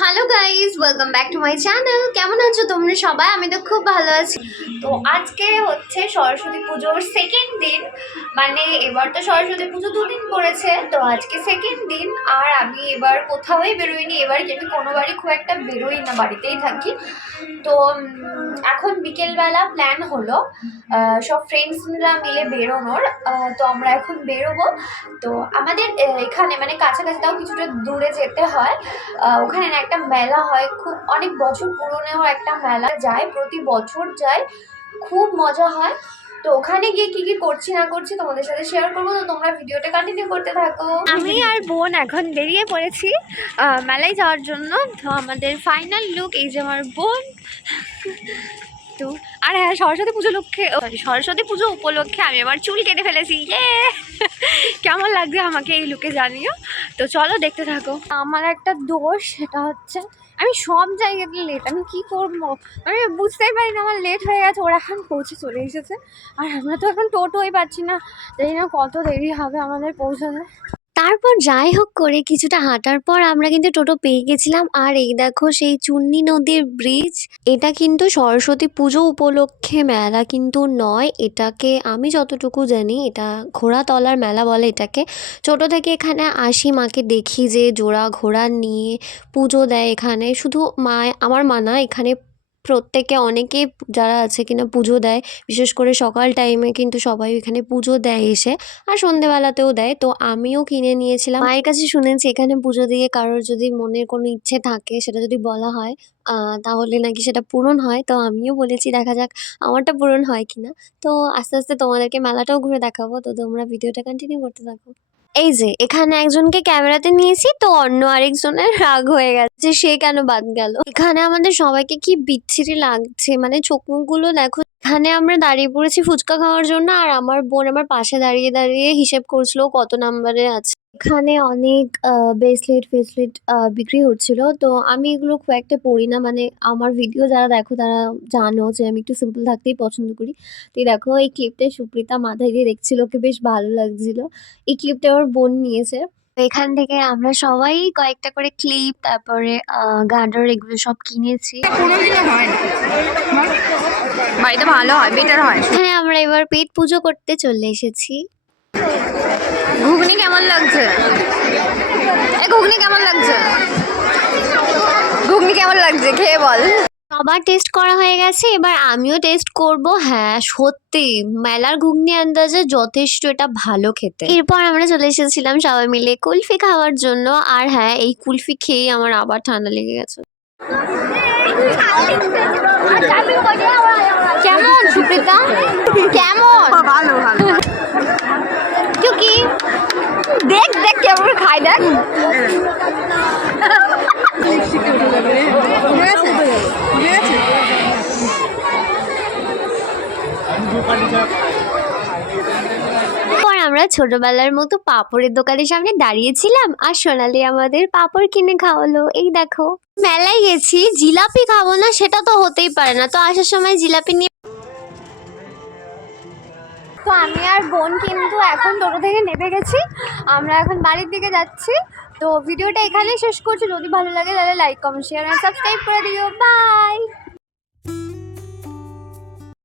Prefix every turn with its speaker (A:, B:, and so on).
A: Hello guys welcome back to my channel কেমন আছো তোমরা সবাই? আমি তো খুব ভালো আছি। তো আজকে হচ্ছে সরস্বতী পুজোর সেকেন্ড দিন। মানে এবার তো সরস্বতী পুজো দুদিন পড়েছে। তো আজকে সেকেন্ড দিন। আর আমি এবার কোথাওই বেরোইনি। এবার কি আমি কোনোবারই খুব একটা বেরোই না, বাড়িতেই থাকি। তো এখন বিকেলবেলা প্ল্যান হলো সব ফ্রেন্ডসরা মিলে বেরোনোর। তো আমরা এখন বেরোবো। তো আমাদের এখানে মানে কাছাকাছি তাও কিছুটা দূরে যেতে হয়। ওখানে একটা মেলা হয়, খুব অনেক বছর পুরনো একটা মেলা যায়, প্রতি বছর যায়, খুব মজা হয়। তো ওখানে গিয়ে কি কি করছি না করছি তোমাদের সাথে শেয়ার করব, তো তোমরা ভিডিওটা কন্টিনিউ করতে থাকো। আমি আর বোন এখন বেরিয়ে পড়েছি মেলায় যাওয়ার জন্য। তো আমাদের ফাইনাল লুক এই যে আমার বোন। তো, আর হ্যাঁ সরস্বতী পুজো লক্ষ্যে সরস্বতী পুজো উপলক্ষে আমি আমার চুল কেটে ফেলেছি ইয়ে! কেমন লাগছে আমাকে এই লুকে জানিও? তো চলো দেখতে থাকো। আমার একটা দোষ, সেটা হচ্ছে আমি সব জায়গাতে লেট আমি কি করব? আমি বুঝতেই পারি না আমার লেট হয়ে গেছে, ওরা এখন পৌঁছে চলে এসেছে। আর আমরা তো এখন টোটোই পাচ্ছি না জানি না কত দেরি হবে আমাদের পৌঁছাতে তারপর যাই হোক করে কিছুটা হাঁটার পর আমরা কিন্তু টোটো পেয়ে গেছিলাম। আর এই দেখো সেই চুন্নি নদীর ব্রিজ এটা কিন্তু সরস্বতী পুজো উপলক্ষে মেলা কিন্তু নয়। এটাকে আমি যতটুকু জানি, এটা ঘোড়াতলার মেলা বলে এটাকে। ছোট থেকে এখানে আসি, মাকে দেখি যে জোড়া ঘোড়া নিয়ে পুজো দেয় এখানে। শুধু মা, আমার মানা এখানে প্রত্যেকে অনেকে যারা আছে কিনা পুজো দেয়, বিশেষ করে সকাল টাইমে কিন্তু সবাই এখানে পুজো দেয় এসে আর সন্ধেবেলাতেও দেয়। তো আমিও কিনে নিয়েছিলাম। মায়ের কাছে শুনেছি এখানে পুজো দিয়ে কারোর যদি মনের কোনো ইচ্ছে থাকে, সেটা যদি বলা হয় তাহলে নাকি সেটা পূরণ হয়। তো আমিও বলেছি, দেখা যাক আমারটা পূরণ হয় কিনা। তো আস্তে আস্তে তোমাদেরকে মেলাটাও ঘুরে দেখাবো। তো তোমরা ভিডিওটা কন্টিনিউ করতে থাকো। এই যে, এখানে একজনকে ক্যামেরাতে নিয়েছি, তো অন্য আরেকজনের রাগ হয়ে গেছে সে কেন বাদ গেল। এখানে আমাদের সবাইকে কি বিচ্ছিরি লাগছে? মানে চোখ মুখগুলো দেখো, এখানে আমরা দাঁড়িয়ে পড়েছি ফুচকা খাওয়ার জন্য, আর আমার বোন আমার পাশে দাঁড়িয়ে দাঁড়িয়ে হিসেব করছিল কত নাম্বারে আছে। এখানে অনেক ব্রেসলেট ফেসলেট বিক্রি হচ্ছিল। তো আমি এগুলো খুব একটা পড়ি না মানে আমার ভিডিও যারা দেখো তারা জানো যে আমি একটু সিম্পল থাকতেই পছন্দ করি। তো এই দেখো এই ক্লিপটা সুপ্রিতা মাথায় দিয়ে দেখছিল ওকে বেশ ভালো লাগছিল। এই ক্লিপটা আমার বোন নিয়েছে। তো এখান থেকে আমরা সবাই কয়েকটা করে ক্লিপ তারপরে গার্ডার এগুলো সব কিনেছি।
B: বাড়িতে ভালো হয় বেটার হয়।
A: হ্যাঁ আমরা এবার পেট পুজো করতে চলে এসেছি।
B: ঘুগনি কেমন লাগছে? এ ঘুগনি কেমন লাগছে? ঘুগনি কেমন লাগছে? খেয়ে বল।
A: সবার টেস্ট করা হয়ে গেছে এবার আমিও টেস্ট করব। হ্যাঁ সত্যি মেলার ঘুগনি আন্দাজে যথেষ্ট এটা ভালো খেতে। এরপর আমরা চলে এসেছিলাম সবাই মিলে কুলফি খাওয়ার জন্য। আর হ্যাঁ এই কুলফি খেয়েই আমার আবার ঠান্ডা লেগে গেছে। কেমন? সুপ্রিতা? কেমন
B: ভালো ভালো। দেখ।
A: আমরা ছোটবেলার মতো পাপড়ের দোকানের সামনে দাঁড়িয়েছিলাম আর সোনালি আমাদের পাপড় কিনে খাওয়ালো। এই দেখো। মেলায় গেছি, জিলাপি খাব না সেটা তো হতেই পারে না। তো আসার সময় জিলাপি নিয়ে তো আমি আর বোন কিন্তু এখন টোটো থেকে নেমে গেছি। আমরা এখন বাড়ির দিকে যাচ্ছি। তো ভিডিওটা এখানেই শেষ করছি। যদি ভালো লাগে তাহলে লাইক কমেন্ট শেয়ার আর সাবস্ক্রাইব করে দিও। বাই